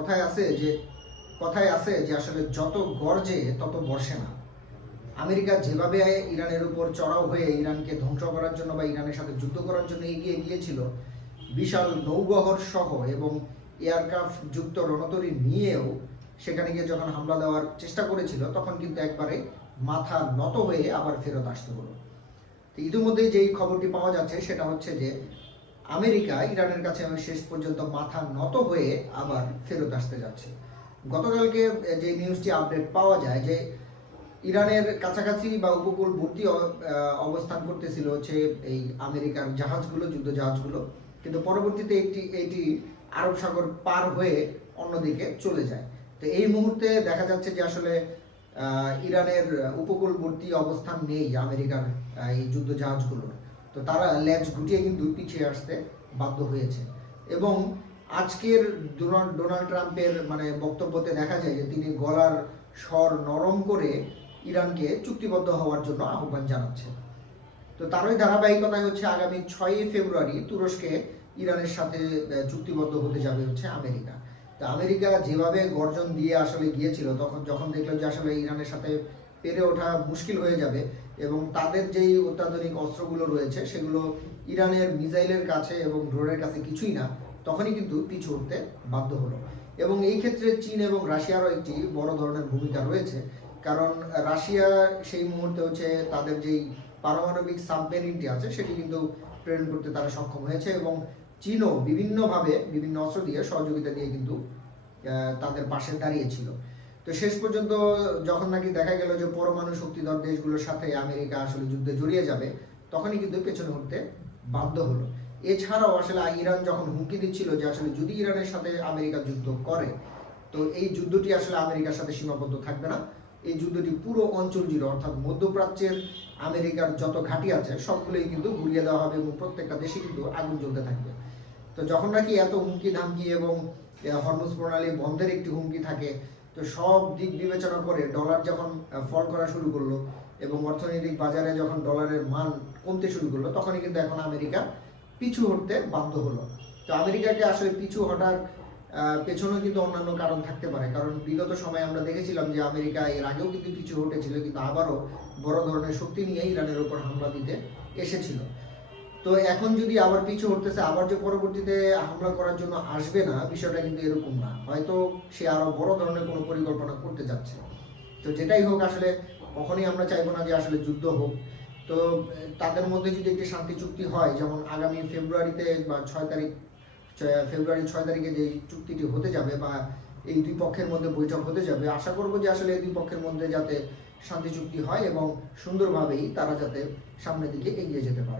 কথায় আছে যে, কথায় আছে যে আসলে যত গর্জে তত বর্ষে না। আমেরিকা যেভাবে ইরানের উপর চড়াও হয়ে ইরানকে ধ্বংস করার জন্য বা ইরানের সাথে যুদ্ধ করার জন্য এগিয়ে গিয়েছিল, বিশাল নৌবহর সহ এবং এয়ারক্রাফট যুক্ত রণতরী নিয়েও সেখানে গিয়ে যখন হামলা দেওয়ার চেষ্টা করেছিল, তখন কিন্তু একবারে মাথা নত হয়ে আবার ফেরত আসতে হলো। তো ইতিমধ্যে যেই খবরটি পাওয়া যাচ্ছে, সেটা হচ্ছে যে আমেরিকা ইরানের কাছে আমি শেষ পর্যন্ত মাথা নত হয়ে আবার ফেরত আসতে যাচ্ছে। গতকালকে যে নিউজটি আপডেট পাওয়া যায় যে ইরানের কাছাকাছি বা উপকূলবর্তী অবস্থান করতেছিল হচ্ছে এই আমেরিকার জাহাজগুলো, যুদ্ধ জাহাজগুলো। কিন্তু পরবর্তীতে একটি, এটি আরব সাগর পার হয়ে অন্যদিকে চলে যায়। তো এই মুহূর্তে দেখা যাচ্ছে যে আসলে ইরানের উপকূলবর্তী অবস্থান নেই আমেরিকার এই যুদ্ধ জাহাজগুলোর। তো তারা ল্যাচ গুটিয়ে কিন্তু পিছিয়ে আসতে বাধ্য হয়েছে। এবং আজকের ডোনাল্ড ডোনাল্ড ট্রাম্পের মানে বক্তব্যতে দেখা যায় যে তিনি গলার স্বর নরম করে ইরানকে চুক্তিবদ্ধ হওয়ার জন্য আহ্বান জানাচ্ছেন। তো তারই ধারাবাহিকতায় হচ্ছে আগামী ছয়ই ফেব্রুয়ারি তুরস্কে ইরানের সাথে চুক্তিবদ্ধ হতে যাবে হচ্ছে আমেরিকা। তো আমেরিকা যেভাবে গর্জন দিয়ে আসলে গিয়েছিল, তখন, যখন দেখল যে আসলে ইরানের সাথে পেরে ওঠা মুশকিল হয়ে যাবে এবং তাদের যেই অত্যাধুনিক অস্ত্রগুলো রয়েছে সেগুলো ইরানের মিসাইলের কাছে এবং ড্রোনের কাছে কিছুই না, তখনই কিন্তু পিছু উঠতে বাধ্য হলো। এবং এই ক্ষেত্রে চীন এবং রাশিয়ারও একটি বড় ধরনের ভূমিকা রয়েছে। কারণ রাশিয়া সেই মুহূর্তে হচ্ছে তাদের যেই পারমাণবিক সাবমেরিনটি আছে, সেটি কিন্তু প্রেরণ করতে তারা সক্ষম হয়েছে এবং চীনও বিভিন্নভাবে বিভিন্ন অস্ত্র দিয়ে সহযোগিতা দিয়ে কিন্তু তাদের পাশে দাঁড়িয়েছিল তো শেষ পর্যন্ত যখন নাকি দেখা গেল যে পরমাণু শক্তিধর দেশগুলোর সাথে আমেরিকা আসলে যুদ্ধে জড়িয়ে যাবে, তখনই কিন্তু পেছনে উঠতে বাধ্য হলো। এছাড়াও আসলে ইরান যখন হুমকি দিচ্ছিল যে আসলে যদি ইরানের সাথে আমেরিকা যুদ্ধ করে, তো এই যুদ্ধটি আসলে আমেরিকার সাথে সীমাবদ্ধ থাকবে না। এই যুদ্ধটি পুরো অঞ্চল জুড়ে, অর্থাৎ মধ্যপ্রাচ্যের আমেরিকার যত ঘাঁটি আছে, সবগুলোই কিন্তু ঘুরিয়ে দেওয়া হবে এবং প্রত্যেকটা দেশে কিন্তু আগুন জ্বলতে থাকবে। তো যখন নাকি এত হুমকি ধামকি এবং হরমুজ প্রণালী বন্ধের একটি হুমকি থাকে তো সব দিক বিবেচনা করে ডলার যখন ফল করা শুরু করল এবং অর্থনৈতিক বাজারে যখন ডলারের মান কমতে শুরু করল, তখনই কিন্তু এখন আমেরিকা পিছু হটতে বাধ্য হলো। তো আমেরিকাকে আসলে পিছু হটার পেছনেও কিন্তু অন্যান্য কারণ থাকতে পারে। কারণ বিগত সময়ে আমরা দেখেছিলাম যে আমেরিকা এর আগেও কিন্তু পিছু হটেছিল, কিন্তু আবারও বড় ধরনের শক্তি নিয়ে ইরানের উপর হামলা দিতে এসেছিল। তো এখন যদি আবার পিছু হটতেছে, আবার যে পরবর্তীতে হামলা করার জন্য আসবে না, বিষয়টা কিন্তু এরকম না। হয়তো সে আরও বড় ধরনের কোনো পরিকল্পনা করতে যাচ্ছে। তো যেটাই হোক, আসলে কখনই আমরা চাইব না যে আসলে যুদ্ধ হোক। তো তাদের মধ্যে যদি একটি শান্তি চুক্তি হয়, যেমন আগামী ফেব্রুয়ারিতে বা ছয় তারিখ ফেব্রুয়ারি ছয় তারিখে যে চুক্তিটি হতে যাবে বা এই দুই পক্ষের মধ্যে বৈঠক হতে যাবে, আশা করব যে আসলে এই দুই পক্ষের মধ্যে যাতে শান্তি চুক্তি হয় এবং সুন্দরভাবেই তারা যাতে সামনের দিকে এগিয়ে যেতে পারে।